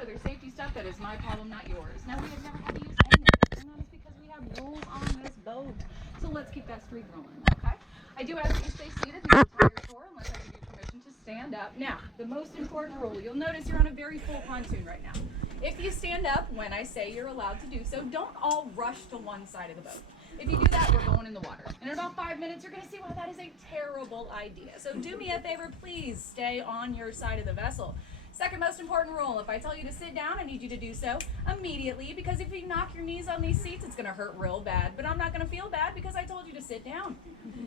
other safety stuff, that is my problem, not yours. Now, we have never had to use any of it, and that is because we have rules on this boat. So let's keep that streak rolling, okay? I do ask that you stay seated the entire tour unless I give you permission to stand up. Now, the most important rule, you'll notice you're on a very full pontoon right now. If you stand up when I say you're allowed to do so, don't all rush to one side of the boat. If you do that, we're going in the water. In about 5 minutes, you're going to see why that is a terrible idea. So do me a favor, please stay on your side of the vessel. Second most important rule, if I tell you to sit down, I need you to do so immediately, because if you knock your knees on these seats, it's going to hurt real bad. But I'm not going to feel bad because I told you to sit down.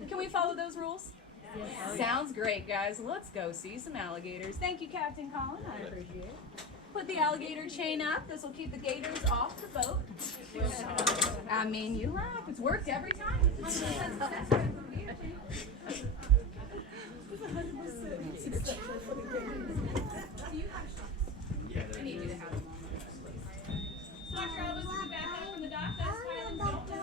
Can we follow those rules? Yes. Sounds great, guys. Let's go see some alligators. Thank you, Captain Colin. I appreciate it. Put the alligator chain up. This will keep the gators off the boat. I mean, you laugh. It's worked every time. 100% success rate from the chain. Do you have shots? I need you to have them on my please. Dr. Elvis will be back up from the dock. That's Kylan Dalton.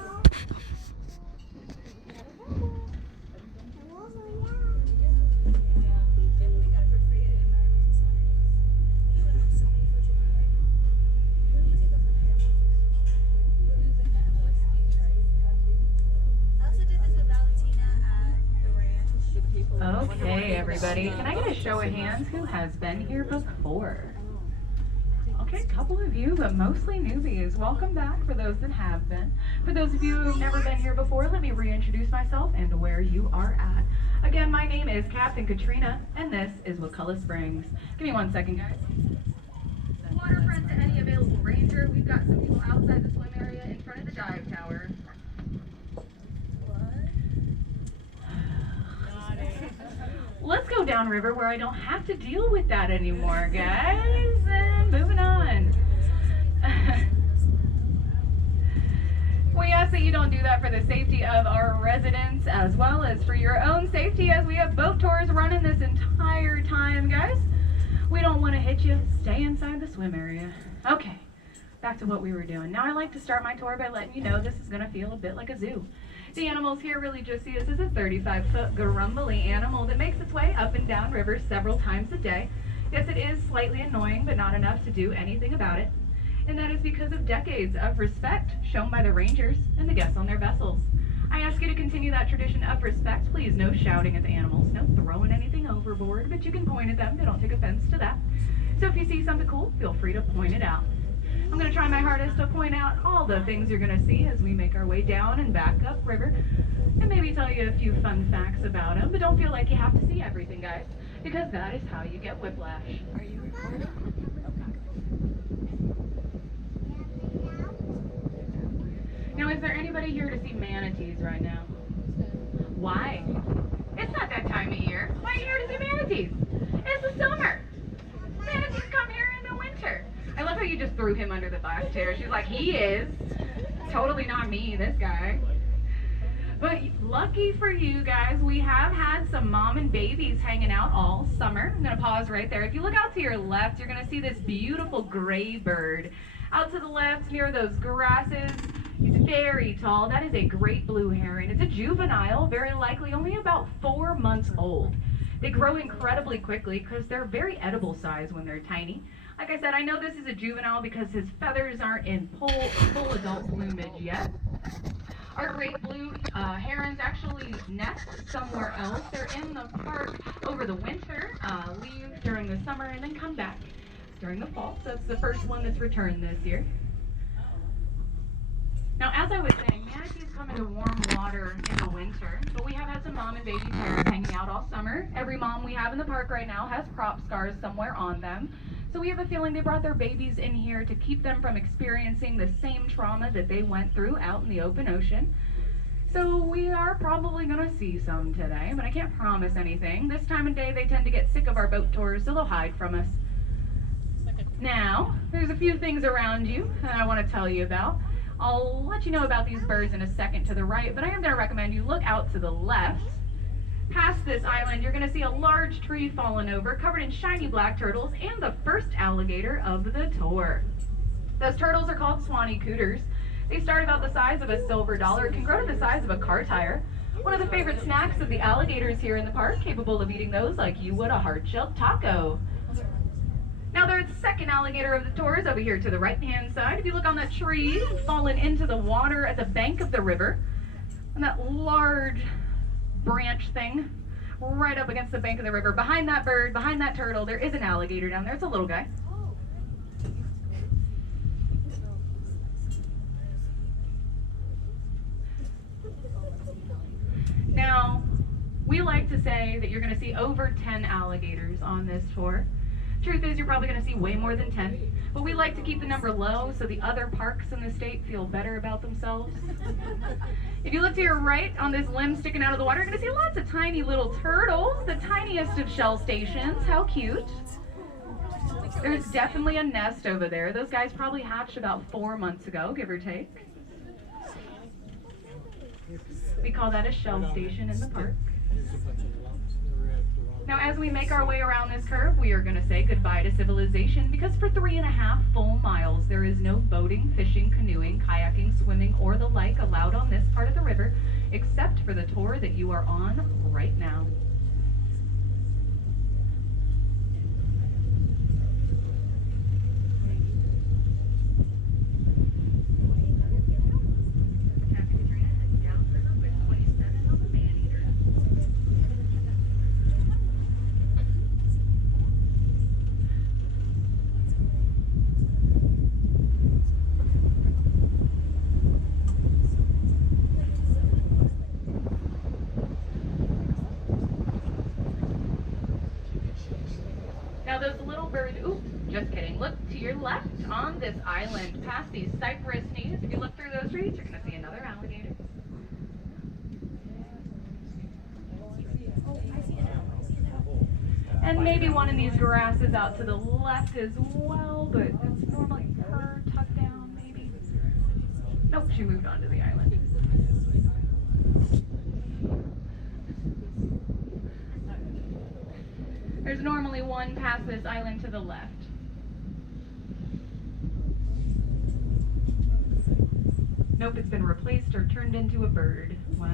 Okay, everybody, can I get a show of hands who has been here before? Okay, a couple of you, but mostly newbies. Welcome back for those that have been. For those of you who've never been here before, let me reintroduce myself and where you are at. Again, my name is Captain Katrina, and this is Wakulla Springs. Give me 1 second, guys. Waterfront to any available ranger. We've got some people outside the swim area in front of the dive tower. Let's go downriver where I don't have to deal with that anymore, guys. And moving on. We ask that you don't do that for the safety of our residents as well as for your own safety, as we have boat tours running this entire time, guys. We don't want to hit you. Stay inside the swim area. Okay, back to what we were doing. Now I like to start my tour by letting you know this is going to feel a bit like a zoo. The animals here really just see us as a 35-foot grumbly animal that makes its way up and down rivers several times a day. Yes, it is slightly annoying, but not enough to do anything about it. And that is because of decades of respect shown by the rangers and the guests on their vessels. I ask you to continue that tradition of respect. Please, no shouting at the animals, no throwing anything overboard, but you can point at them. They don't take offense to that. So if you see something cool, feel free to point it out. I'm going to try my hardest to point out all the things you're going to see as we make our way down and back up river, and maybe tell you a few fun facts about them, but don't feel like you have to see everything, guys, because that is how you get whiplash. Are you recording? Now, is there anybody here to see manatees right now? Why? It's not that time of year. Why are you here to see manatees? It's the summer. Manatees come here in the winter. I love how you just threw him under the bus, Tara. She's like, he is. Totally not me, this guy. But lucky for you guys, we have had some mom and babies hanging out all summer. I'm going to pause right there. If you look out to your left, you're going to see this beautiful gray bird. Out to the left, near those grasses, he's very tall. That is a great blue heron. It's a juvenile, very likely only about 4 months old. They grow incredibly quickly because they're very edible size when they're tiny. Like I said, I know this is a juvenile because his feathers aren't in full adult plumage yet. Our great blue herons actually nest somewhere else. They're in the park over the winter, leave during the summer, and then come back during the fall. So it's the first one that's returned this year. Now, as I was saying, manatees come into warm water in the winter, but we have had some mom and baby parents hanging out all summer. Every mom we have in the park right now has crop scars somewhere on them. So we have a feeling they brought their babies in here to keep them from experiencing the same trauma that they went through out in the open ocean. So we are probably going to see some today, but I can't promise anything. This time of day they tend to get sick of our boat tours, so they'll hide from us. Now, there's a few things around you that I want to tell you about. I'll let you know about these birds in a second to the right, but I am going to recommend you look out to the left. Past this island, you're going to see a large tree fallen over, covered in shiny black turtles, and the first alligator of the tour. Those turtles are called Swanee cooters. They start about the size of a silver dollar, can grow to the size of a car tire. One of the favorite snacks of the alligators here in the park, capable of eating those like you would a hard-shelled taco. Now, their second second alligator of the tour is over here to the right-hand side. If you look on that tree, fallen into the water at the bank of the river, and that large branch thing right up against the bank of the river, behind that bird, behind that turtle, there is an alligator down there. It's a little guy. Now, we like to say that you're going to see over 10 alligators on this tour. Truth is, you're probably going to see way more than 10, but we like to keep the number low so the other parks in the state feel better about themselves. If you look to your right on this limb sticking out of the water, you're going to see lots of tiny little turtles, the tiniest of shell stations. How cute. There's definitely a nest over there. Those guys probably hatched about 4 months ago, give or take. We call that a shell station in the park. Now, as we make our way around this curve, we are going to say goodbye to civilization, because for 3.5 full miles, there is no boating, fishing, canoeing, kayaking, swimming, or the like allowed on this part of the river, except for the tour that you are on right now. Now those little birds, oops, just kidding. Look to your left on this island, past these cypress knees. If you look through those trees, you're going to see another alligator. And maybe one in these grasses out to the left as well, but it's normally her tucked down, maybe. Nope, she moved on to the island. There's normally one past this island to the left. Nope, it's been replaced or turned into a bird. Wow.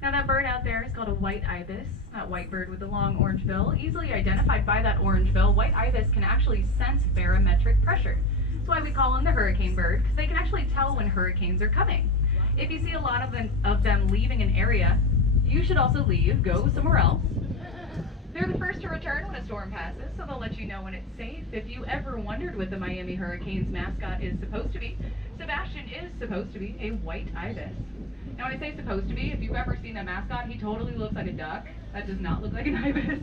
Now that bird out there is called a white ibis, that white bird with the long orange bill. Easily identified by that orange bill, white ibis can actually sense barometric pressure. That's why we call them the hurricane bird, because they can actually tell when hurricanes are coming. If you see a lot of them leaving an area, you should also leave, go somewhere else. They're the first to return when a storm passes, so they'll let you know when it's safe. If you ever wondered what the Miami Hurricanes mascot is supposed to be, Sebastian is supposed to be a white ibis. Now when I say supposed to be, if you've ever seen that mascot, he totally looks like a duck. That does not look like an ibis.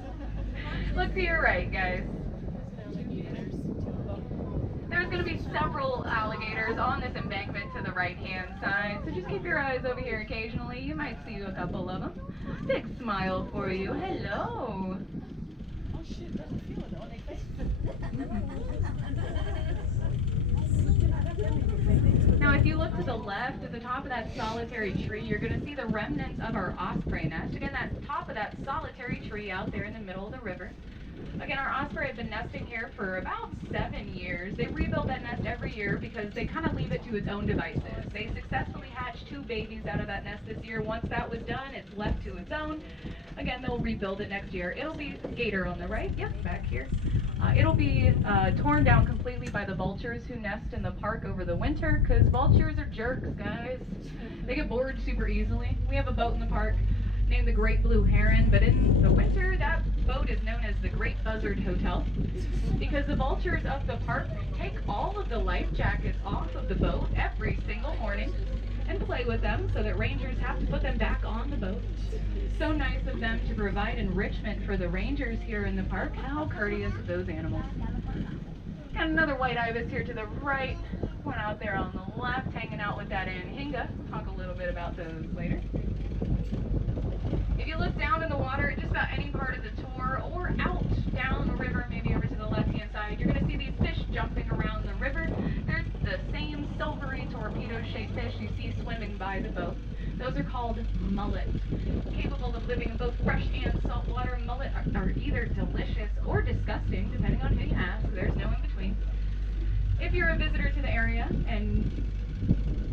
Look to your right, guys. There's going to be several alligators on this embankment to the right-hand side, so just keep your eyes over here occasionally. You might see a couple of them. Big smile for you. Hello. Oh shit, doesn't feel it on their face. Now, if you look to the left, at the top of that solitary tree, you're going to see the remnants of our osprey nest. Again, that's top of that solitary tree out there in the middle of the river. Again, our osprey have been nesting here for about 7 years. They rebuild that nest every year because they kind of leave it to its own devices. They successfully hatched 2 babies out of that nest this year. Once that was done, it's left to its own. Again, they'll rebuild it next year. It'll be gator on the right. Yep, back here. It'll be torn down completely by the vultures who nest in the park over the winter, because vultures are jerks, guys. They get bored super easily. We have a boat in the park named the Great Blue Heron, but in the winter, that boat is known as the Great Buzzard Hotel, because the vultures of the park take all of the life jackets off of the boat every single morning and play with them so that rangers have to put them back on the boat. So nice of them to provide enrichment for the rangers here in the park. How courteous of those animals. Got another white ibis here to the right, one out there on the left, hanging out with that anhinga. Talk a little bit about those later. If you look down in the water at just about any part of the tour, or out down the river, maybe over to the left-hand side, you're going to see these fish jumping around the river. They're the same silvery torpedo-shaped fish you see swimming by the boat. Those are called mullet. Capable of living in both fresh and salt water, mullet are either delicious or disgusting, depending on who you ask. There's no in between. If you're a visitor to the area and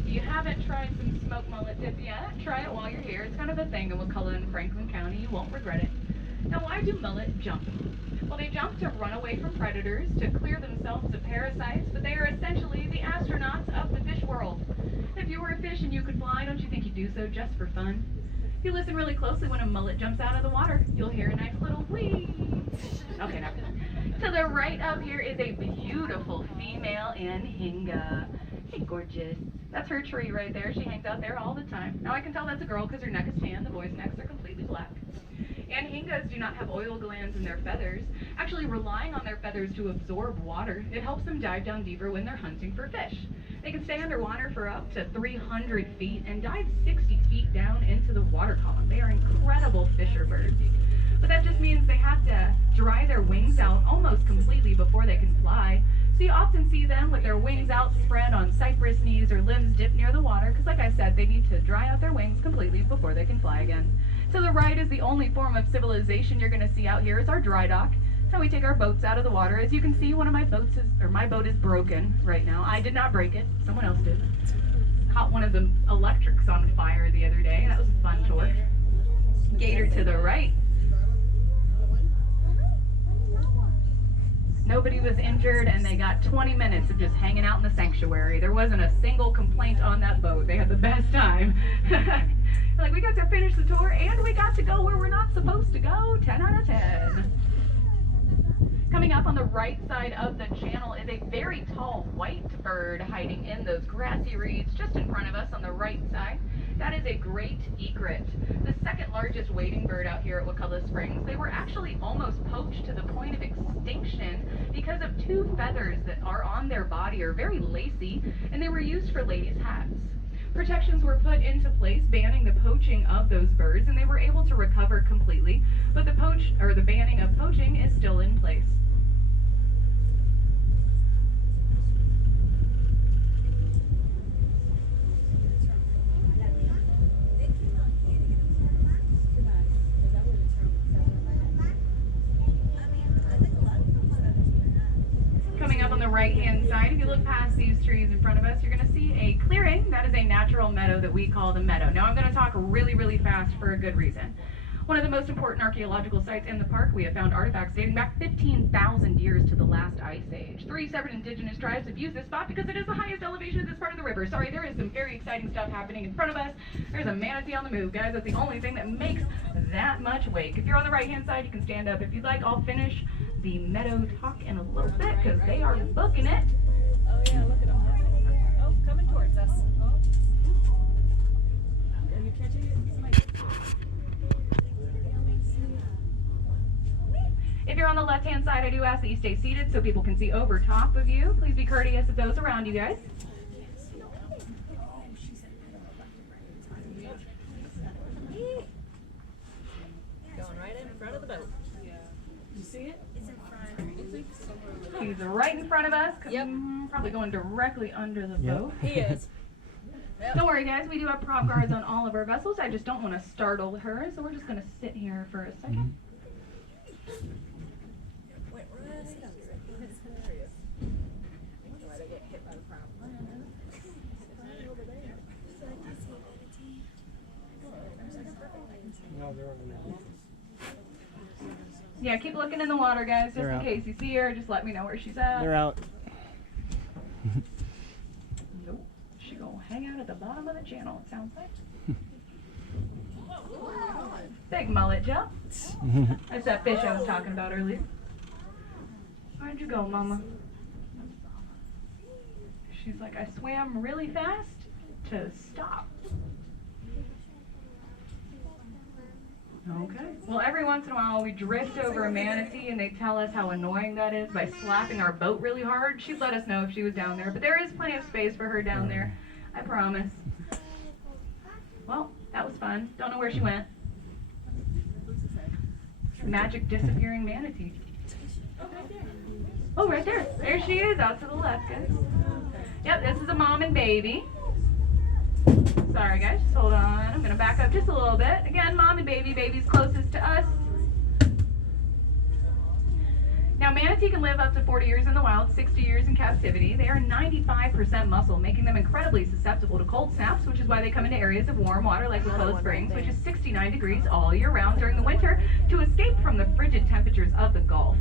you haven't tried some smoked mullet dip yet, try it while you're here. It's kind of a thing in Wakulla and Franklin County. You won't regret it. Now, why do mullet jump? Well, they jump to run away from predators, to clear themselves of parasites, but they are essentially the astronauts of the fish world. If you were a fish and you could fly, don't you think you'd do so just for fun? If you listen really closely when a mullet jumps out of the water, you'll hear a nice little whee. Okay, now. To the right up here is a beautiful female Anhinga. Hey, gorgeous. That's her tree right there. She hangs out there all the time. Now I can tell that's a girl because her neck is tan. The boys' necks are completely black. Anhingas do not have oil glands in their feathers, actually relying on their feathers to absorb water. It helps them dive down deeper when they're hunting for fish. They can stay underwater for up to 300 feet and dive 60 feet down into the water column. They are incredible fisher birds. But that just means they have to dry their wings out almost completely before they can fly. So you often see them with their wings outspread on cypress knees or limbs dipped near the water, because like I said, they need to dry out their wings completely before they can fly again. To the right is the only form of civilization you're going to see out here. It's our dry dock. It's how we take our boats out of the water. As you can see, my boat is broken right now. I did not break it. Someone else did. Caught one of the electrics on fire the other day. That was a fun tour. Gator to the right. Nobody was injured, and they got 20 minutes of just hanging out in the sanctuary. There wasn't a single complaint on that boat. They had the best time. Like, we got to finish the tour, and we got to go where we're not supposed to go. 10 out of 10. Coming up on the right side of the channel is a very tall white bird hiding in those grassy reeds just in front of us on the right side. That is a great egret, the second largest wading bird out here at Wakulla Springs. They were actually almost poached to the point of extinction because of two feathers that are on their body are very lacy, and they were used for ladies' hats. Protections were put into place banning the poaching of those birds, and they were able to recover completely, but the banning of poaching is still in place. Coming up on the right-hand side, if you look past these trees in front of us, you're going to see a clearing. That is a natural meadow that we call the meadow. Now I'm going to talk really, really fast for a good reason. One of the most important archaeological sites in the park, we have found artifacts dating back 15,000 years to the last ice age. 3 separate indigenous tribes have used this spot because it is the highest elevation of this part of the river. Sorry, there is some very exciting stuff happening in front of us. There's a manatee on the move, guys. That's the only thing that makes that much wake. If you're on the right-hand side, you can stand up. If you'd like, I'll finish the meadow talk in a little bit because they are booking it. Oh yeah, look at them. Oh, coming towards us. Oh. Are you catching it? If you're on the left-hand side, I do ask that you stay seated so people can see over top of you. Please be courteous of those around you, guys. Going right in front of the boat. Yeah. You see it? It's in front. He's right in front of us. Yep. Probably going directly under the boat. He is. Yep. Don't worry, guys. We do have prop guards on all of our vessels. I just don't want to startle her, so we're just going to sit here for a second. Yeah, keep looking in the water, guys, just in case you see her. Just let me know where she's at. They're out. Nope. She gonna hang out at the bottom of the channel, it sounds like. Big mullet jump. That's that fish I was talking about earlier. Where'd you go, Mama? She's like, I swam really fast to stop. Okay. Well, every once in a while we drift over a manatee and they tell us how annoying that is by slapping our boat really hard. She'd let us know if she was down there, but there is plenty of space for her down there. I promise. Well, that was fun. Don't know where she went. Magic disappearing manatee. Oh, right there. There she is, out to the left, guys. Yep, this is a mom and baby. Sorry, guys, just hold on. I'm going to back up just a little bit. Again, mom and baby. Baby's closest to us. Now, manatee can live up to 40 years in the wild, 60 years in captivity. They are 95% muscle, making them incredibly susceptible to cold snaps, which is why they come into areas of warm water like Wakulla Springs, which is 69 degrees all year round during the winter, to escape from the frigid temperatures of the Gulf.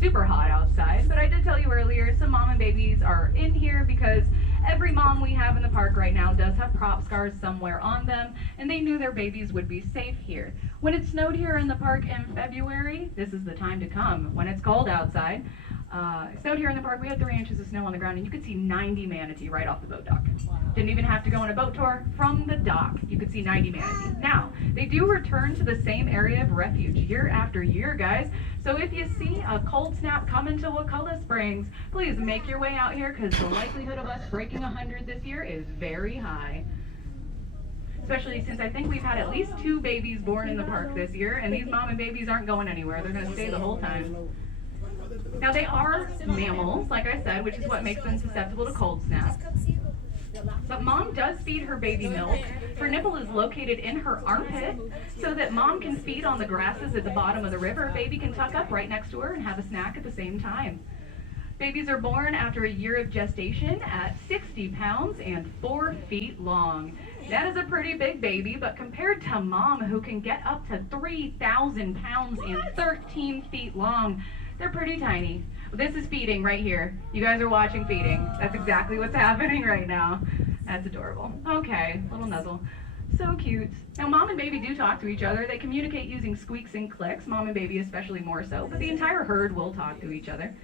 super hot outside, but I did tell you earlier, some mom and babies are in here because every mom we have in the park right now does have prop scars somewhere on them, and they knew their babies would be safe here. When it snowed here in the park in February, this is the time to come. When it's cold outside, it snowed here in the park, we had 3 inches of snow on the ground, and you could see 90 manatee right off the boat dock. Wow. Didn't even have to go on a boat tour. From the dock, you could see 90 manatee. Now, they do return to the same area of refuge year after year, guys. So if you see a cold snap coming to Wakulla Springs, please make your way out here because the likelihood of us breaking 100 this year is very high. Especially since I think we've had at least 2 babies born in the park this year, and these mom and babies aren't going anywhere. They're going to stay the whole time. Now they are mammals, like I said, which is what makes them susceptible to cold snaps. But mom does feed her baby milk. Her nipple is located in her armpit so that mom can feed on the grasses at the bottom of the river. Baby can tuck up right next to her and have a snack at the same time. Babies are born after a year of gestation at 60 pounds and 4 feet long. That is a pretty big baby, but compared to mom, who can get up to 3,000 pounds and 13 feet long, they're pretty tiny. This is feeding right here. You guys are watching feeding. That's exactly what's happening right now. That's adorable. Okay, little nuzzle. So cute. Now, mom and baby do talk to each other. They communicate using squeaks and clicks, mom and baby especially more so, but the entire herd will talk to each other.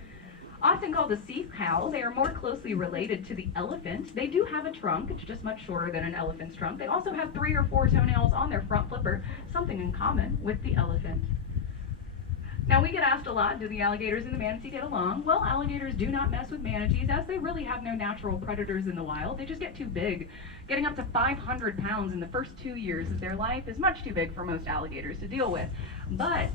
Often called a sea cow, they are more closely related to the elephant. They do have a trunk. It's just much shorter than an elephant's trunk. They also have 3 or 4 toenails on their front flipper, something in common with the elephant. Now, we get asked a lot, do the alligators and the manatee get along? Well, alligators do not mess with manatees, as they really have no natural predators in the wild. They just get too big. Getting up to 500 pounds in the first 2 years of their life is much too big for most alligators to deal with. But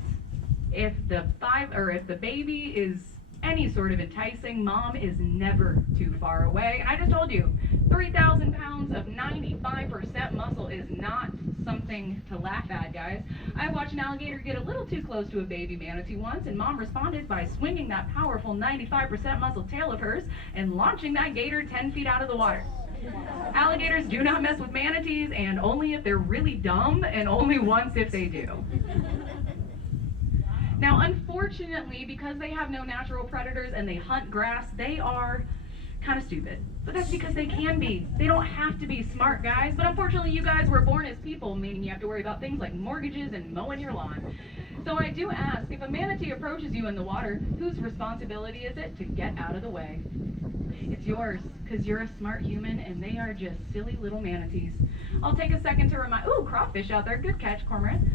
if the baby is any sort of enticing, mom is never too far away. And I just told you, 3,000 pounds of 95% muscle is not something to laugh at, guys. I watched an alligator get a little too close to a baby manatee once, and mom responded by swinging that powerful 95% muscle tail of hers and launching that gator 10 feet out of the water. Alligators do not mess with manatees, and only if they're really dumb, and only once if they do. Now, unfortunately, because they have no natural predators and they hunt grass, they are kind of stupid. But that's because they can be. They don't have to be smart, guys. But unfortunately, you guys were born as people, meaning you have to worry about things like mortgages and mowing your lawn. So I do ask, if a manatee approaches you in the water, whose responsibility is it to get out of the way? It's yours, because you're a smart human and they are just silly little manatees. I'll take a second to remind, ooh, crawfish out there. Good catch, Cormorant.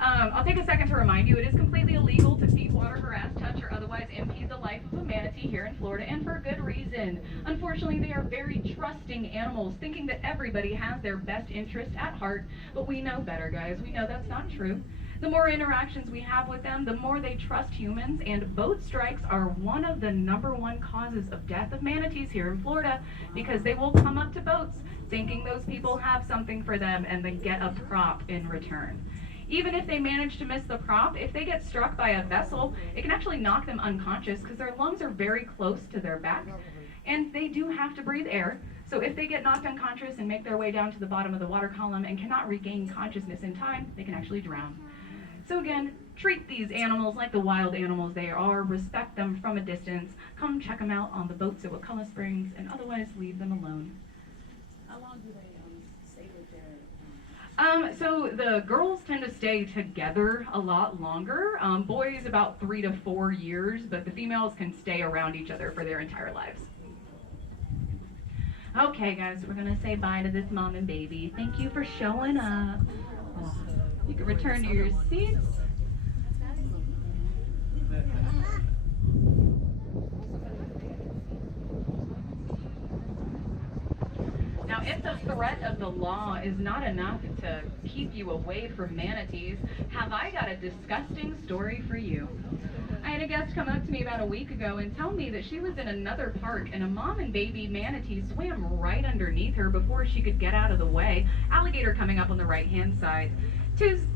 I'll take a second to remind you, it is completely illegal to feed, water, harass, touch, or otherwise impede the life of a manatee here in Florida, and for good reason. Unfortunately, they are very trusting animals, thinking that everybody has their best interest at heart, but we know better, guys. We know that's not true. The more interactions we have with them, the more they trust humans, and boat strikes are one of the #1 causes of death of manatees here in Florida, because they will come up to boats thinking those people have something for them and then get a prop in return. Even if they manage to miss the prop, if they get struck by a vessel, it can actually knock them unconscious because their lungs are very close to their back, and they do have to breathe air. So if they get knocked unconscious and make their way down to the bottom of the water column and cannot regain consciousness in time, they can actually drown. So again, treat these animals like the wild animals they are, respect them from a distance, come check them out on the boats at Wakulla Springs, and otherwise leave them alone. How long do they stay with their... So the girls tend to stay together a lot longer. Boys about 3 to 4 years, but the females can stay around each other for their entire lives. Okay, guys, we're gonna say bye to this mom and baby. Thank you for showing up. You can return to your seats. Now, if the threat of the law is not enough to keep you away from manatees, have I got a disgusting story for you. I had a guest come up to me about a week ago and tell me that she was in another park and a mom and baby manatee swam right underneath her before she could get out of the way, alligator coming up on the right-hand side.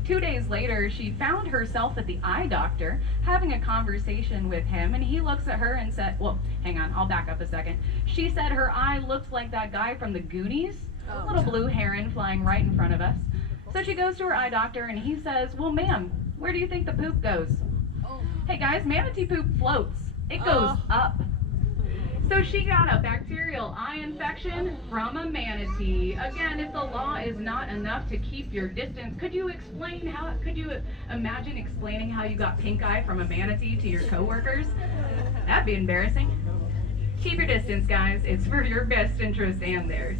Two days later, she found herself at the eye doctor having a conversation with him, and he looks at her and said, well, hang on, I'll back up a second. She said her eye looked like that guy from the Goonies, a little blue heron flying right in front of us. So she goes to her eye doctor, and he says, well, ma'am, where do you think the poop goes? Hey guys, manatee poop floats. It goes up. So she got a bacterial eye infection from a manatee. Again, if the law is not enough to keep your distance, could you imagine explaining how you got pink eye from a manatee to your coworkers? That'd be embarrassing. Keep your distance, guys. It's for your best interest and theirs.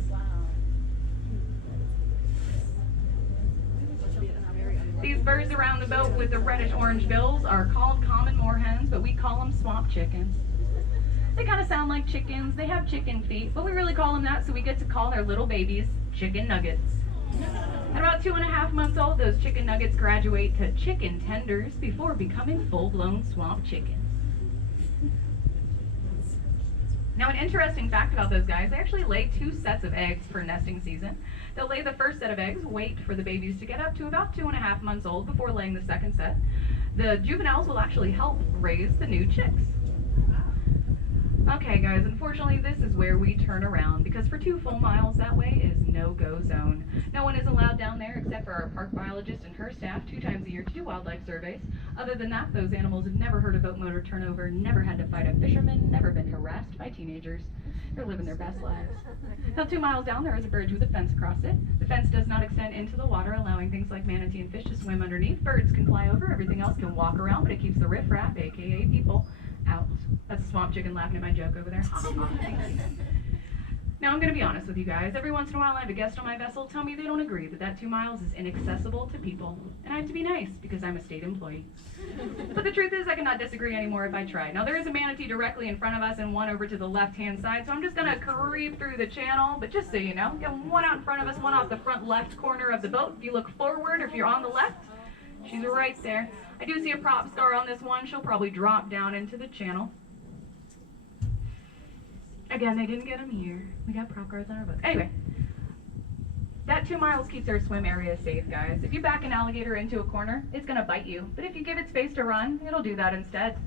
These birds around the boat with the reddish-orange bills are called common moorhens, but we call them swamp chickens. They kind of sound like chickens. They have chicken feet, but we really call them that so we get to call their little babies chicken nuggets. At about 2.5 months old, those chicken nuggets graduate to chicken tenders before becoming full-blown swamp chickens. Now, an interesting fact about those guys, they actually lay 2 sets of eggs per nesting season. They'll lay the first set of eggs, wait for the babies to get up to about 2.5 months old before laying the second set. The juveniles will actually help raise the new chicks. Okay guys, unfortunately this is where we turn around because for 2 full miles that way is no-go zone. No one is allowed down there except for our park biologist and her staff 2 times a year to do wildlife surveys. Other than that, those animals have never heard a boat motor turnover, never had to fight a fisherman, never been harassed by teenagers. They're living their best lives. Now 2 miles down there is a bridge with a fence across it. The fence does not extend into the water, allowing things like manatee and fish to swim underneath. Birds can fly over, everything else can walk around, but it keeps the riffraff, aka people, out. That's a swamp chicken laughing at my joke over there. Now I'm going to be honest with you guys. Every once in a while I have a guest on my vessel tell me they don't agree that 2 miles is inaccessible to people. And I have to be nice because I'm a state employee. But the truth is I cannot disagree anymore if I try. Now there is a manatee directly in front of us and one over to the left-hand side, so I'm just going to creep through the channel. But just so you know, get one out in front of us, one off the front left corner of the boat. If you look forward or if you're on the left, she's right there. I do see a prop star on this one. She'll probably drop down into the channel. Again, they didn't get them here. We got prop guards on our boat. Anyway, that 2 miles keeps our swim area safe, guys. If you back an alligator into a corner, it's going to bite you. But if you give it space to run, it'll do that instead.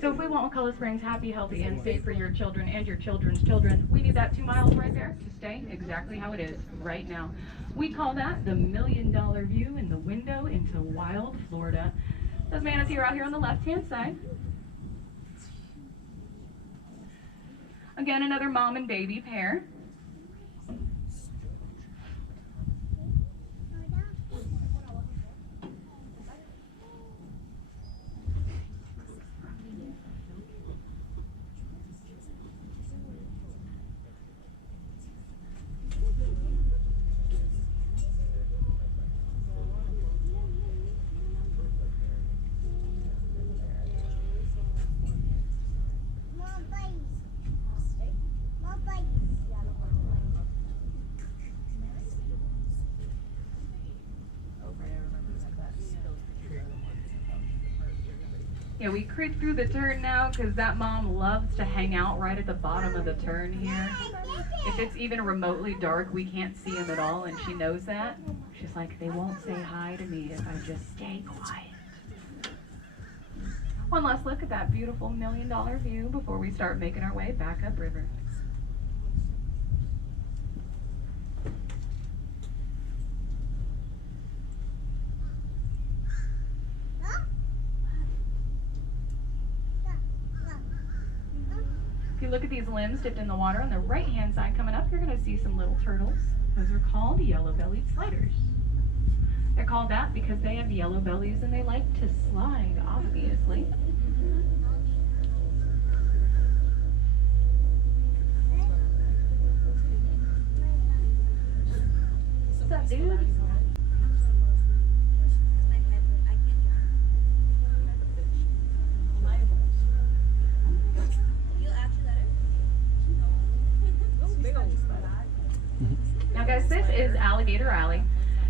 So if we want Wakulla Springs happy, healthy, and safe for your children and your children's children, we need that 2 miles right there to stay exactly how it is right now. We call that the $1 million view in the window into wild Florida. Those manatees are out here on the left-hand side. Again, another mom and baby pair. Yeah, we creep through the turn now because that mom loves to hang out right at the bottom of the turn here. If it's even remotely dark, we can't see them at all, and she knows that. She's like, they won't say hi to me if I just stay quiet. One last look at that beautiful $1 million view before we start making our way back upriver. If you look at these limbs dipped in the water on the right-hand side coming up, you're going to see some little turtles. Those are called yellow-bellied sliders. They're called that because they have yellow bellies and they like to slide, obviously. What's up, dude? Now guys, this is Alligator Alley.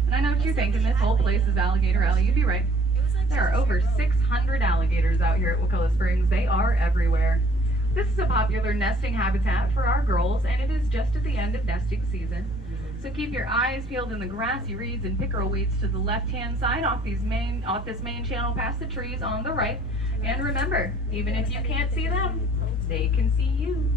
And I know what you're thinking, this whole place is Alligator Alley. You'd be right. There are over 600 alligators out here at Wakulla Springs. They are everywhere. This is a popular nesting habitat for our girls, and it is just at the end of nesting season. So keep your eyes peeled in the grassy reeds and pickerel weeds to the left-hand side off this main channel past the trees on the right. And remember, even if you can't see them, they can see you.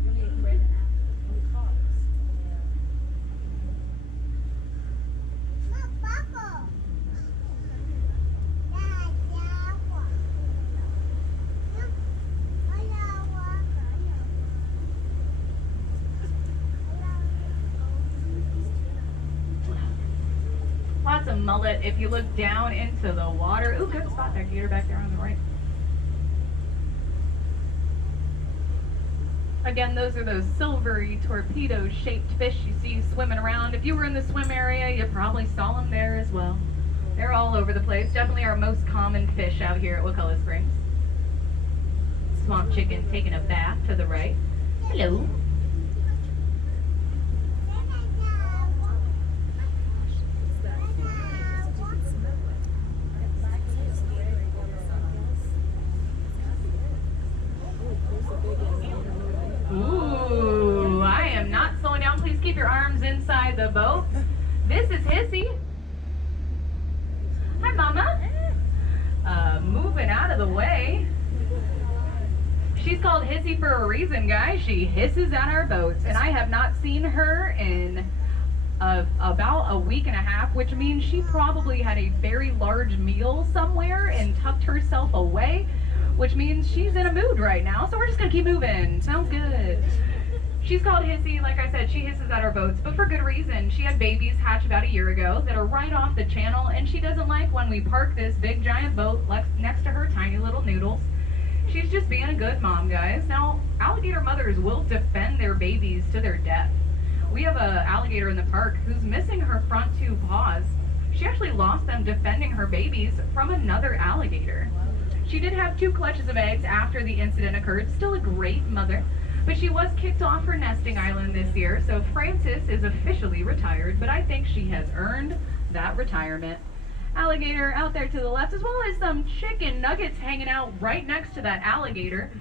awesome mullet. If you look down into the water, ooh, good spot there, gator back there on the right. Again, those are those silvery torpedo-shaped fish you see swimming around. If you were in the swim area, you probably saw them there as well. They're all over the place. Definitely our most common fish out here at Wakulla Springs. Swamp chicken taking a bath to the right. Hello. Ooh, I am not slowing down. Please keep your arms inside the boat. This is Hissy. Hi, Mama. Moving out of the way. She's called Hissy for a reason, guys. She hisses at our boats, and I have not seen her in about a week and a half, which means she probably had a very large meal somewhere and tucked herself away, which means she's in a mood right now, so we're just gonna keep moving. Sounds good. She's called Hissy. Like I said, she hisses at our boats, but for good reason. She had babies hatch about a year ago that are right off the channel, and she doesn't like when we park this big giant boat next to her tiny little noodles. She's just being a good mom, guys. Now, alligator mothers will defend their babies to their death. We have an alligator in the park who's missing her front two paws. She actually lost them defending her babies from another alligator. She did have 2 clutches of eggs after the incident occurred, still a great mother, but she was kicked off her nesting island this year, so Frances is officially retired, but I think she has earned that retirement. Alligator out there to the left, as well as some chicken nuggets hanging out right next to that alligator.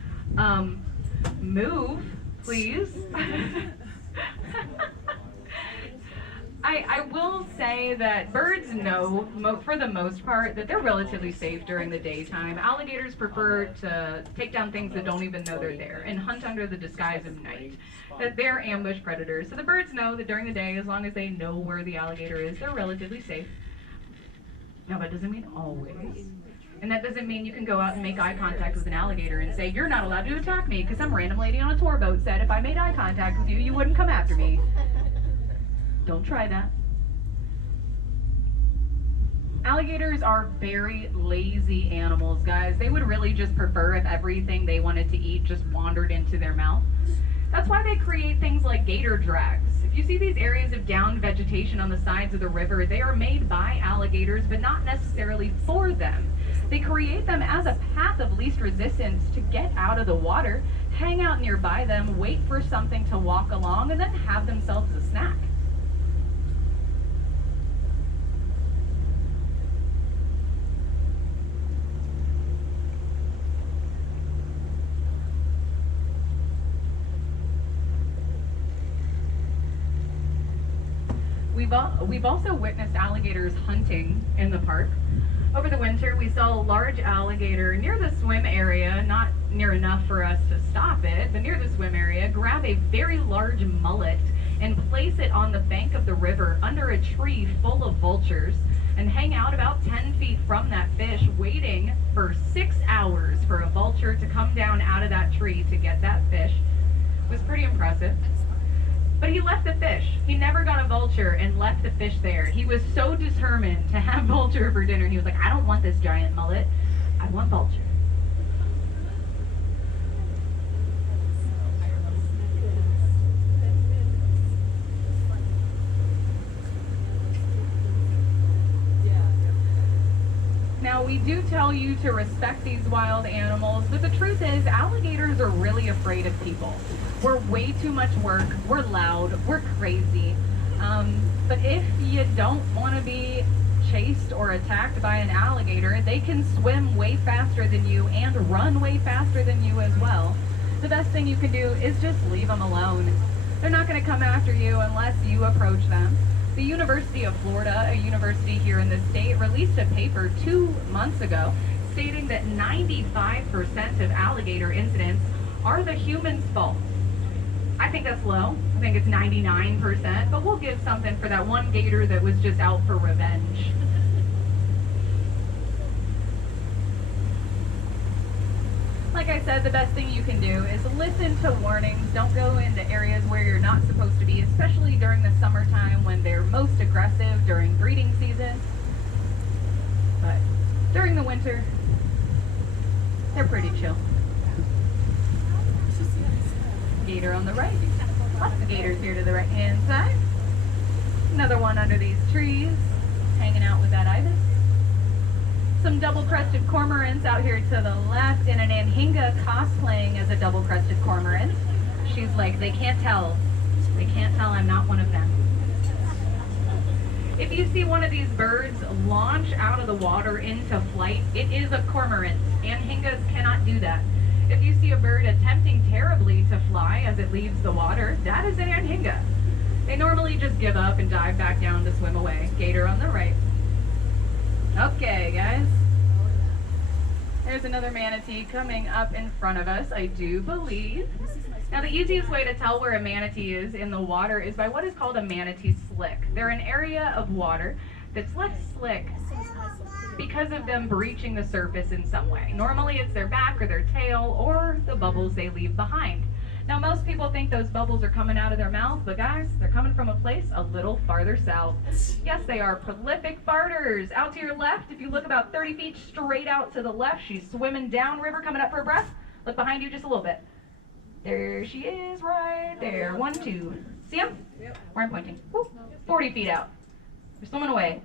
Move, please. I will say that birds know, for the most part, that they're relatively safe during the daytime. Alligators prefer to take down things that don't even know they're there and hunt under the disguise of night. That they're ambush predators. So the birds know that during the day, as long as they know where the alligator is, they're relatively safe. Now, that doesn't mean always. And that doesn't mean you can go out and make eye contact with an alligator and say, you're not allowed to attack me, because some random lady on a tour boat said if I made eye contact with you, you wouldn't come after me. Don't try that. Alligators are very lazy animals, guys. They would really just prefer if everything they wanted to eat just wandered into their mouth. That's why they create things like gator drags. If you see these areas of downed vegetation on the sides of the river, they are made by alligators, but not necessarily for them. They create them as a path of least resistance to get out of the water, hang out nearby them, wait for something to walk along, and then have themselves a snack. We've also witnessed alligators hunting in the park. Over the winter, we saw a large alligator near the swim area, not near enough for us to stop it, but near the swim area, grab a very large mullet and place it on the bank of the river under a tree full of vultures and hang out about 10 feet from that fish, waiting for 6 hours for a vulture to come down out of that tree to get that fish. It was pretty impressive. But he left the fish. He never got a vulture and left the fish there. He was so determined to have vulture for dinner. He was like, I don't want this giant mullet. I want vulture. Now, we do tell you to respect these wild animals, but the truth is, alligators are really afraid of people. We're way too much work, we're loud, we're crazy. But if you don't want to be chased or attacked by an alligator, they can swim way faster than you and run way faster than you as well. The best thing you can do is just leave them alone. They're not going to come after you unless you approach them. The University of Florida, a university here in the state, released a paper 2 months ago stating that 95% of alligator incidents are the human's fault. I think that's low. I think it's 99%, but we'll give something for that one gator that was just out for revenge. Like I said, the best thing you can do is listen to warnings. Don't go into areas where you're not supposed to be, especially during the summertime when they're most aggressive during breeding season. During the winter, they're pretty chill. Gator on the right. Lots of gators here to the right hand side. Another one under these trees, hanging out with that ibis. Some double-crested cormorants out here to the left, and an anhinga cosplaying as a double-crested cormorant. She's like, they can't tell. They can't tell I'm not one of them. If you see one of these birds launch out of the water into flight, it is a cormorant. Anhingas cannot do that. If you see a bird attempting terribly to fly as it leaves the water, that is an anhinga. They normally just give up and dive back down to swim away. Gator on the right. Okay, guys. There's another manatee coming up in front of us, I do believe. Now, the easiest way to tell where a manatee is in the water is by what is called a manatee slick. They're an area of water that's less slick because of them breaching the surface in some way. Normally, it's their back or their tail or the bubbles they leave behind. Now, most people think those bubbles are coming out of their mouth, but guys, they're coming from a place a little farther south. Yes, they are prolific farters. Out to your left, if you look about 30 feet straight out to the left, she's swimming downriver, coming up for a breath. Look behind you just a little bit. There she is, right there. 1, 2. See him? Where I'm pointing. Woo. 40 feet out. They're swimming away.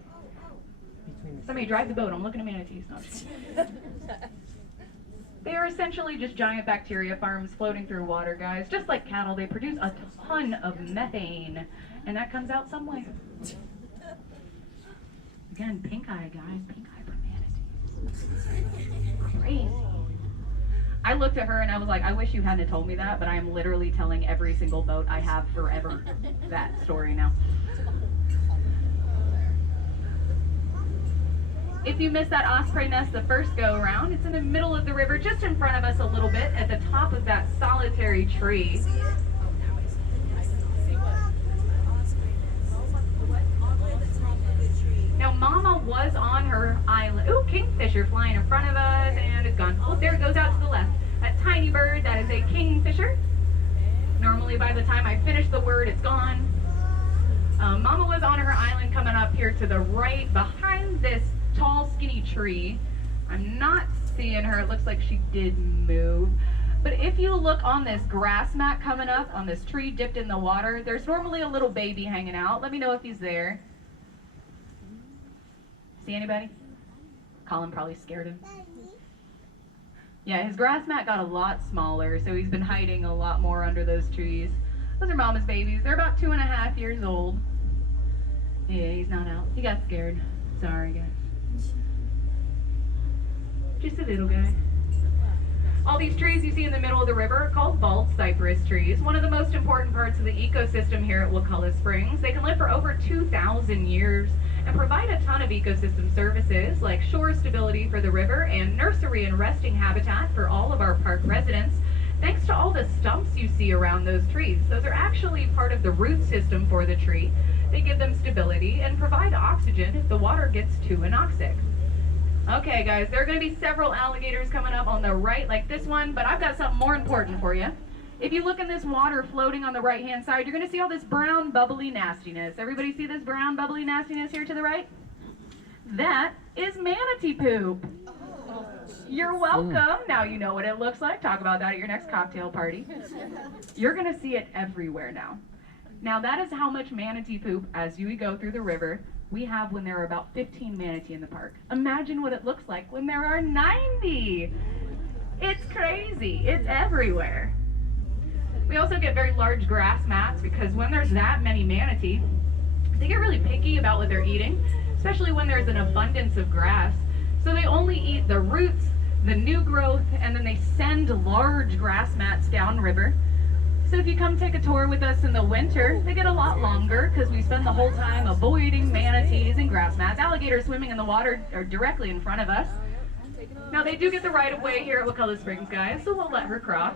Somebody drive the boat. I'm looking at manatees. No. They are essentially just giant bacteria farms floating through water, guys. Just like cattle, they produce a ton of methane, and that comes out some way. Again, pink eye, guys. Pink eye for manatees. Crazy. I looked at her and I was like, I wish you hadn't told me that, but I am literally telling every single boat I have forever that story now. If you missed that osprey nest the first go around, it's in the middle of the river, just in front of us a little bit, at the top of that solitary tree. Now, Mama was on her island. Ooh, kingfisher flying in front of us, and it's gone. Oh, there it goes out to the left. That tiny bird, that is a kingfisher. Normally, by the time I finish the word, it's gone. Mama was on her island coming up here to the right, behind this tall, skinny tree. I'm not seeing her. It looks like she did move. But if you look on this grass mat coming up, on this tree dipped in the water, there's normally a little baby hanging out. Let me know if he's there. See anybody? Colin probably scared him. Yeah, his grass mat got a lot smaller, so he's been hiding a lot more under those trees. Those are Mama's babies. They're about 2.5 years old. Yeah, he's not out. He got scared. Sorry, guys. Just a little guy. All these trees you see in the middle of the river are called bald cypress trees, one of the most important parts of the ecosystem here at Wakulla Springs. They can live for over 2,000 years and provide a ton of ecosystem services like shore stability for the river and nursery and resting habitat for all of our park residents. Thanks to all the stumps you see around those trees. Those are actually part of the root system for the tree. They give them stability and provide oxygen if the water gets too anoxic. Okay, guys, there are going to be several alligators coming up on the right like this one, but I've got something more important for you. If you look in this water floating on the right-hand side, you're going to see all this brown, bubbly nastiness. Everybody see this brown, bubbly nastiness here to the right? That is manatee poop. You're welcome. Now you know what it looks like. Talk about that at your next cocktail party. You're going to see it everywhere now. Now, that is how much manatee poop, as you go through the river, we have when there are about 15 manatee in the park. Imagine what it looks like when there are 90. It's crazy. It's everywhere. We also get very large grass mats because when there's that many manatee, they get really picky about what they're eating, especially when there's an abundance of grass. So they only eat the roots, the new growth, and then they send large grass mats downriver. So if you come take a tour with us in the winter, they get a lot longer because we spend the whole time avoiding manatees and grass mats. Alligators swimming in the water are directly in front of us. Now they do get the right of way here at Wakulla Springs, guys, so we'll let her cross.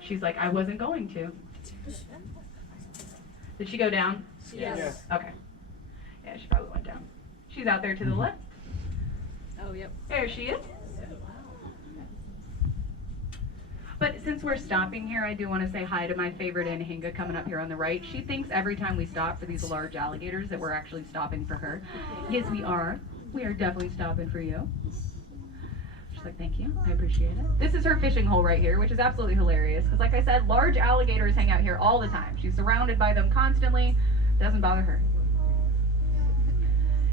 She's like, I wasn't going to. Did she go down? Yes. Okay. Yeah, she probably went down. She's out there to the left. Oh, yep. There she is. But since we're stopping here, I do want to say hi to my favorite Anhinga coming up here on the right. She thinks every time we stop for these large alligators that we're actually stopping for her. Yes, we are. We are definitely stopping for you. She's like, thank you. I appreciate it. This is her fishing hole right here, which is absolutely hilarious. Because like I said, large alligators hang out here all the time. She's surrounded by them constantly. Doesn't bother her.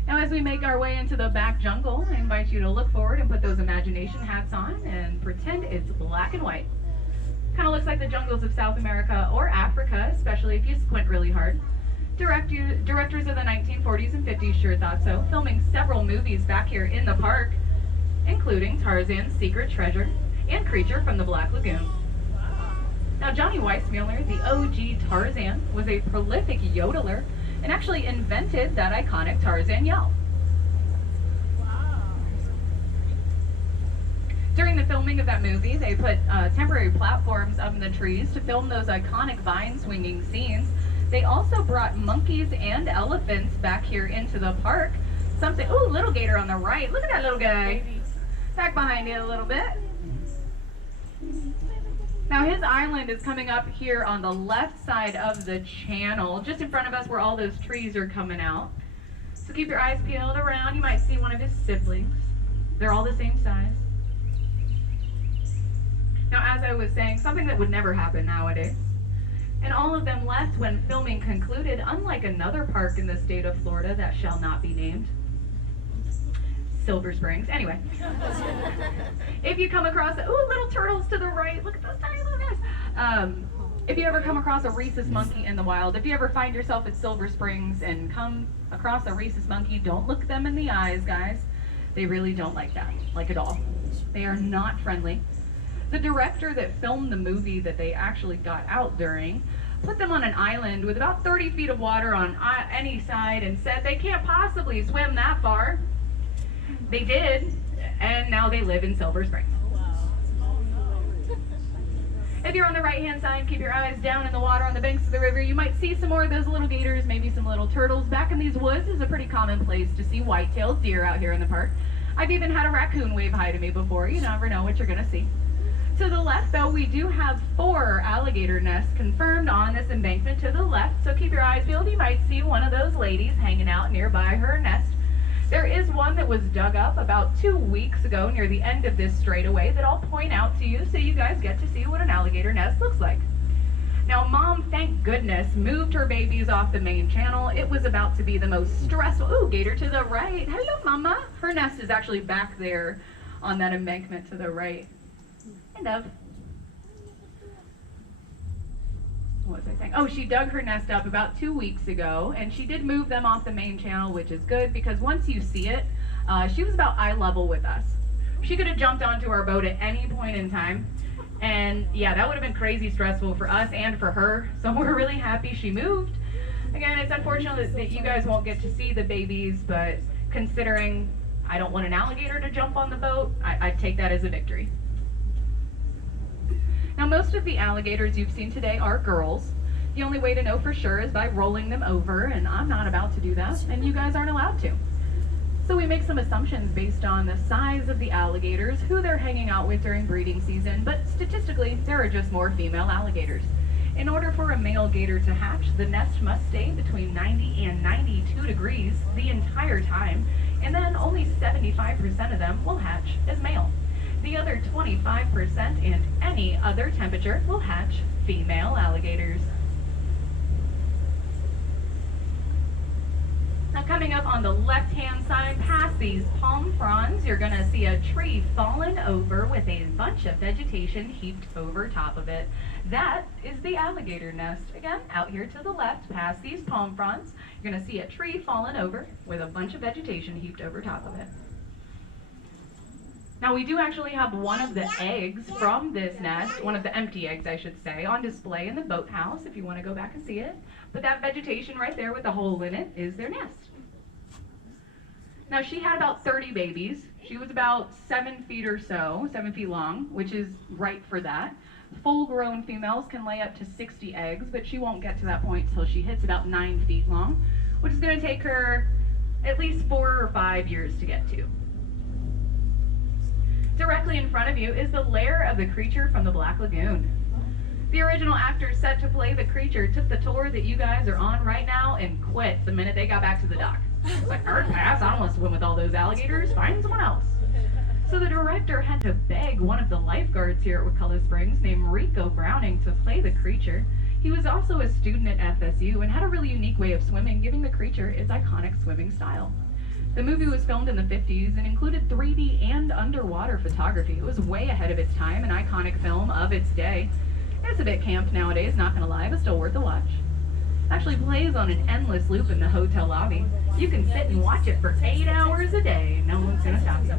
Now as we make our way into the back jungle, I invite you to look forward and put those imagination hats on and pretend it's black and white. Kind of looks like the jungles of South America or Africa, especially if you squint really hard. Directors of the 1940s and 50s sure thought so, filming several movies back here in the park, including Tarzan's Secret Treasure and Creature from the Black Lagoon. Now Johnny Weissmuller, the OG Tarzan, was a prolific yodeler and actually invented that iconic Tarzan yell. During the filming of that movie, they put temporary platforms up in the trees to film those iconic vine swinging scenes. They also brought monkeys and elephants back here into the park. Something, ooh, little gator on the right. Look at that little guy. Back behind you a little bit. Now his island is coming up here on the left side of the channel, just in front of us where all those trees are coming out. So keep your eyes peeled around. You might see one of his siblings. They're all the same size. Now as I was saying, something that would never happen nowadays. And all of them left when filming concluded, unlike another park in the state of Florida that shall not be named. Silver Springs. Anyway, if you come across, ooh, little turtles to the right. Look at those tiny little guys. If you ever come across a rhesus monkey in the wild, if you ever find yourself at Silver Springs and come across a rhesus monkey, don't look them in the eyes, guys. They really don't like that, like at all. They are not friendly. The director that filmed the movie that they actually got out during put them on an island with about 30 feet of water on any side and said they can't possibly swim that far. They did, and now they live in Silver Springs. If you're on the right-hand side, keep your eyes down in the water on the banks of the river. You might see some more of those little gators, maybe some little turtles. Back in these woods is a pretty common place to see white-tailed deer out here in the park. I've even had a raccoon wave hi to me before. You never know what you're going to see. To the left, though, we do have 4 alligator nests confirmed on this embankment to the left, so keep your eyes peeled. You might see one of those ladies hanging out nearby her nest. There is one that was dug up about 2 weeks ago near the end of this straightaway that I'll point out to you so you guys get to see what an alligator nest looks like. Now, Mom, thank goodness, moved her babies off the main channel. It was about to be the most stressful. Ooh, gator to the right. Hello, Mama. Her nest is actually back there on that embankment to the right. Kind of. What was I saying? Oh, she dug her nest up about 2 weeks ago, and she did move them off the main channel, which is good because once you see it, she was about eye level with us. She could have jumped onto our boat at any point in time, and yeah, that would have been crazy stressful for us and for her, so we're really happy she moved. Again, it's unfortunate that you guys won't get to see the babies, but considering I don't want an alligator to jump on the boat, I'd take that as a victory. Now, most of the alligators you've seen today are girls. The only way to know for sure is by rolling them over, and I'm not about to do that, and you guys aren't allowed to. So we make some assumptions based on the size of the alligators, who they're hanging out with during breeding season, but statistically, there are just more female alligators. In order for a male gator to hatch, the nest must stay between 90 and 92 degrees the entire time, and then only 75% of them will hatch as male. The other 25% and any other temperature will hatch female alligators. Now coming up on the left-hand side past these palm fronds, you're going to see a tree fallen over with a bunch of vegetation heaped over top of it. That is the alligator nest. Again, out here to the left past these palm fronds, you're going to see a tree fallen over with a bunch of vegetation heaped over top of it. Now we do actually have one of the eggs from this nest, one of the empty eggs I should say, on display in the boathouse if you want to go back and see it. But that vegetation right there with the hole in it is their nest. Now she had about 30 babies. She was about 7 feet or so, 7 feet long, which is right for that. Full-grown females can lay up to 60 eggs, but she won't get to that point until she hits about 9 feet long, which is going to take her at least 4 or 5 years to get to. Directly in front of you is the lair of the creature from the Black Lagoon. The original actors set to play the creature took the tour that you guys are on right now and quit the minute they got back to the dock. It's like, hard pass, I don't want to swim with all those alligators, find someone else. So the director had to beg one of the lifeguards here at Wakulla Springs named Rico Browning to play the creature. He was also a student at FSU and had a really unique way of swimming, giving the creature its iconic swimming style. The movie was filmed in the 50s and included 3D and underwater photography. It was way ahead of its time, an iconic film of its day. It's a bit camp nowadays, not gonna lie, but still worth a watch. It actually plays on an endless loop in the hotel lobby. You can sit and watch it for 8 hours a day. No one's gonna stop you.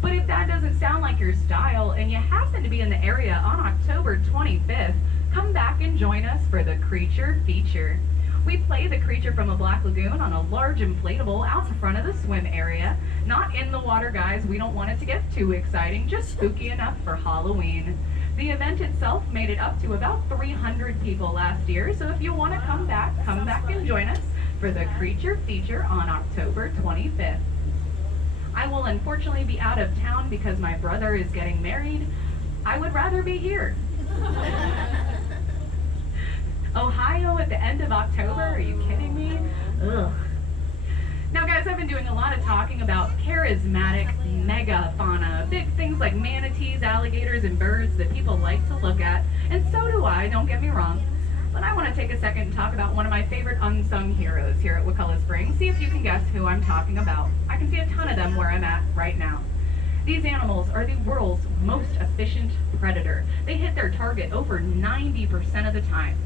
But if that doesn't sound like your style and you happen to be in the area on October 25th, come back and join us for the Creature Feature. We play the creature from a Black Lagoon on a large inflatable out in front of the swim area. Not in the water, guys. We don't want it to get too exciting, just spooky enough for Halloween. The event itself made it up to about 300 people last year, so if you want to come back and join us for the Creature Feature on October 25th. I will unfortunately be out of town because my brother is getting married. I would rather be here. Ohio at the end of October? Are you kidding me? Ugh. Now guys, I've been doing a lot of talking about charismatic megafauna, big things like manatees, alligators, and birds that people like to look at, and so do I, don't get me wrong. But I want to take a second and talk about one of my favorite unsung heroes here at Wakulla Springs. See if you can guess who I'm talking about. I can see a ton of them where I'm at right now. These animals are the world's most efficient predator. They hit their target over 90% of the time.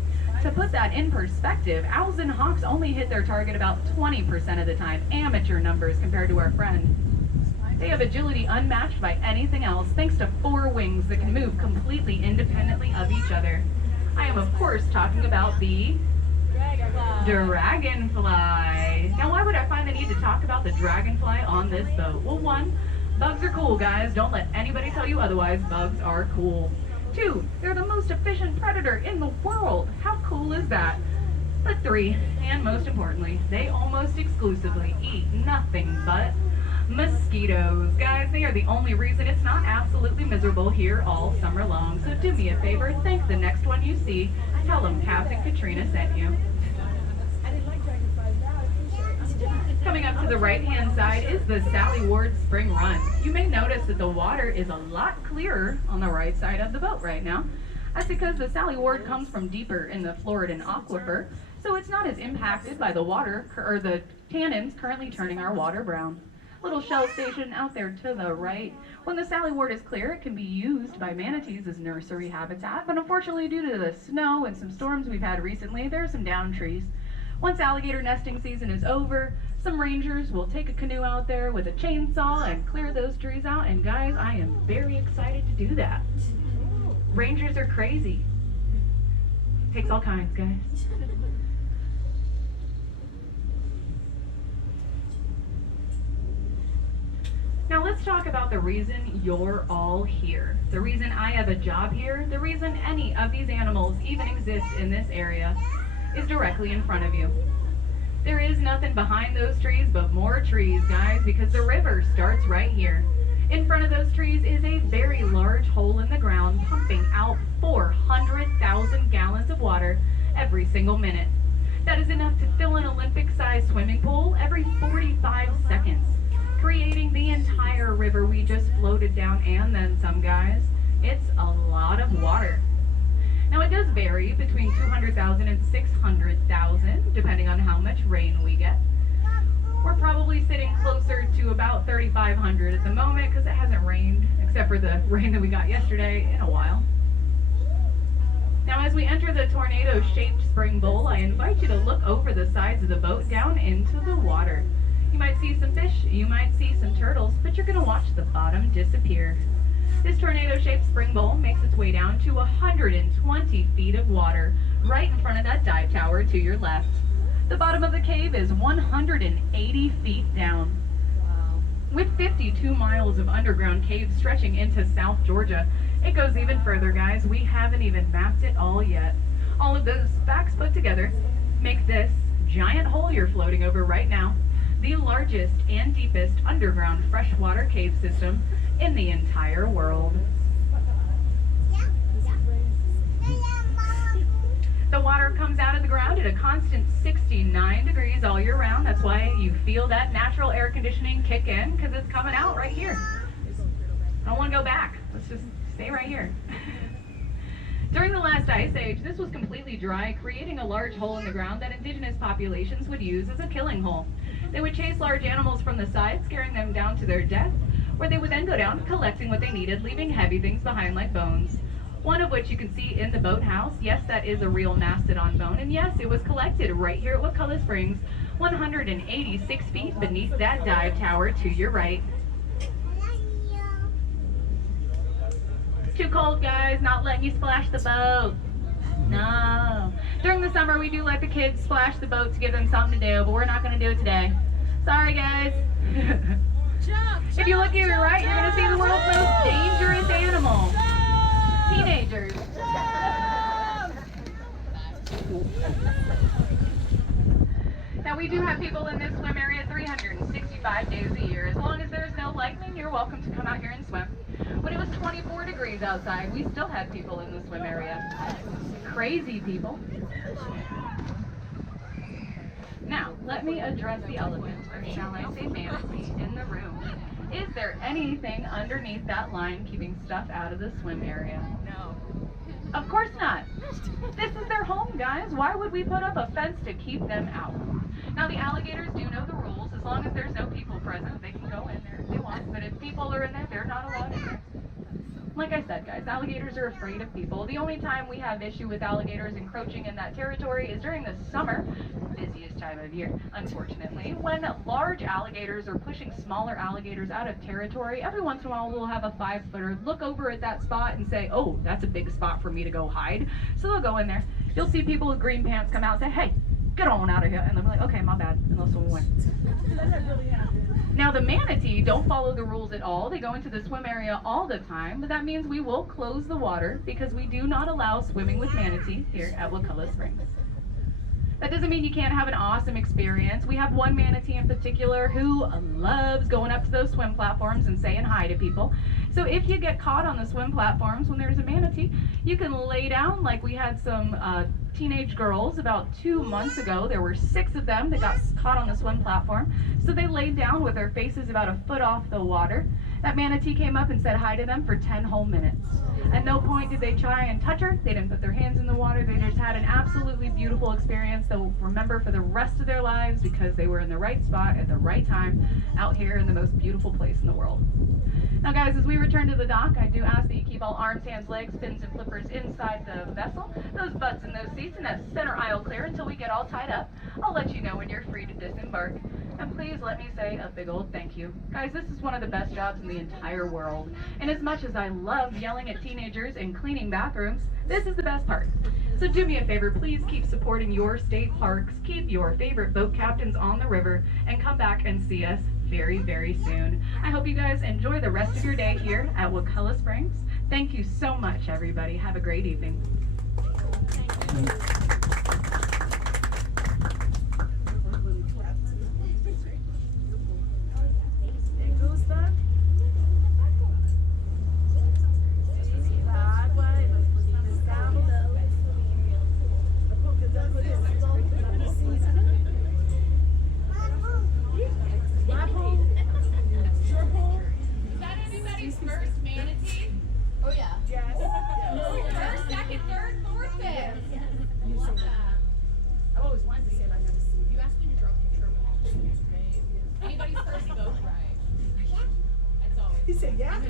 To put that in perspective, owls and hawks only hit their target about 20% of the time. Amateur numbers compared to our friend. They have agility unmatched by anything else, thanks to 4 wings that can move completely independently of each other. I am, of course, talking about the dragonfly. Now, why would I find the need to talk about the dragonfly on this boat? Well, 1, bugs are cool, guys. Don't let anybody tell you otherwise. Bugs are cool. 2, they're the most efficient predator in the world. How cool is that? But 3, and most importantly, they almost exclusively eat nothing but mosquitoes. Guys, they are the only reason it's not absolutely miserable here all summer long. So do me a favor, thank the next one you see. Tell them Captain Katrina sent you. Coming up to the right-hand side is the Sally Ward Spring Run. You may notice that the water is a lot clearer on the right side of the boat right now. That's because the Sally Ward comes from deeper in the Floridan aquifer, so it's not as impacted by the water or the tannins currently turning our water brown. Little shell station out there to the right. When the Sally Ward is clear, it can be used by manatees as nursery habitat, but unfortunately due to the snow and some storms we've had recently, there are some down trees. Once alligator nesting season is over, some rangers will take a canoe out there with a chainsaw and clear those trees out, and guys, I am very excited to do that. Rangers are crazy. Takes all kinds, guys. Now let's talk about the reason you're all here. The reason I have a job here, the reason any of these animals even exist in this area is directly in front of you. There is nothing behind those trees but more trees, guys, because the river starts right here. In front of those trees is a very large hole in the ground pumping out 400,000 gallons of water every single minute. That is enough to fill an Olympic-sized swimming pool every 45 seconds, creating the entire river we just floated down and then some, guys. It's a lot of water. Now it does vary between 200,000 and 600,000, depending on how much rain we get. We're probably sitting closer to about 3,500 at the moment because it hasn't rained, except for the rain that we got yesterday, in a while. Now as we enter the tornado-shaped spring bowl, I invite you to look over the sides of the boat down into the water. You might see some fish, you might see some turtles, but you're going to watch the bottom disappear. This tornado-shaped spring bowl makes its way down to 120 feet of water, right in front of that dive tower to your left. The bottom of the cave is 180 feet down. Wow. With 52 miles of underground caves stretching into South Georgia, it goes even further, guys. We haven't even mapped it all yet. All of those facts put together make this giant hole you're floating over right now the largest and deepest underground freshwater cave system in the entire world. The water comes out of the ground at a constant 69 degrees all year round. That's why you feel that natural air conditioning kick in, because it's coming out right here. I don't want to go back. Let's just stay right here. During the last ice age, this was completely dry, creating a large hole in the ground that indigenous populations would use as a killing hole. They would chase large animals from the side, scaring them down to their death, where they would then go down, collecting what they needed, leaving heavy things behind like bones. One of which you can see in the boathouse. Yes, that is a real mastodon bone, and yes, it was collected right here at Wakulla Springs, 186 feet beneath that dive tower to your right. It's too cold, guys, not letting you splash the boat. No. During the summer, we do let the kids splash the boat to give them something to do, but we're not going to do it today. Sorry, guys. If you look to your right, you're going to see the world's most dangerous animal. Teenagers. Now we do have people in this swim area 365 days a year. As long as there's no lightning, you're welcome to come out here and swim. When it was 24 degrees outside, we still had people in the swim area. Crazy people. Now, let me address the elephant, or shall I say manatee, in the room. Is there anything underneath that line keeping stuff out of the swim area? No. Of course not. This is their home, guys. Why would we put up a fence to keep them out? Now, the alligators do know the rules. As long as there's no people present, they can go in there if they want. But if people are in there, they're not allowed in there. Like I said, guys, alligators are afraid of people. The only time we have issue with alligators encroaching in that territory is during the summer, busiest time of year, unfortunately, when large alligators are pushing smaller alligators out of territory. Every once in a while, we'll have a 5-footer look over at that spot and say, oh, that's a big spot for me to go hide. So they'll go in there. You'll see people with green pants come out and say, hey, get on out of here. And they'll be like, okay, my bad, and they'll swim away. Now, the manatee don't follow the rules at all. They go into the swim area all the time, but that means we will close the water because we do not allow swimming with manatee here at Wakulla Springs. That doesn't mean you can't have an awesome experience. We have one manatee in particular who loves going up to those swim platforms and saying hi to people. So if you get caught on the swim platforms when there's a manatee, you can lay down like we had some teenage girls about 2 months ago. There were 6 of them that got caught on the swim platform. So they laid down with their faces about a foot off the water. That manatee came up and said hi to them for 10 whole minutes. At no point did they try and touch her. They didn't put their hands in the water. They just had an absolutely beautiful experience they'll remember for the rest of their lives because they were in the right spot at the right time out here in the most beautiful place in the world. Now, guys, as we return to the dock, I do ask that you keep all arms, hands, legs, fins, and flippers inside the vessel, those butts in those seats, and that center aisle clear until we get all tied up. I'll let you know when you're free to disembark. And please let me say a big old thank you. Guys, this is one of the best jobs in the entire world. And as much as I love yelling at teenagers and cleaning bathrooms, this is the best part. So do me a favor, please keep supporting your state parks, keep your favorite boat captains on the river, and come back and see us very, very soon. I hope you guys enjoy the rest of your day here at Wakulla Springs. Thank you so much, everybody. Have a great evening. He said, yeah.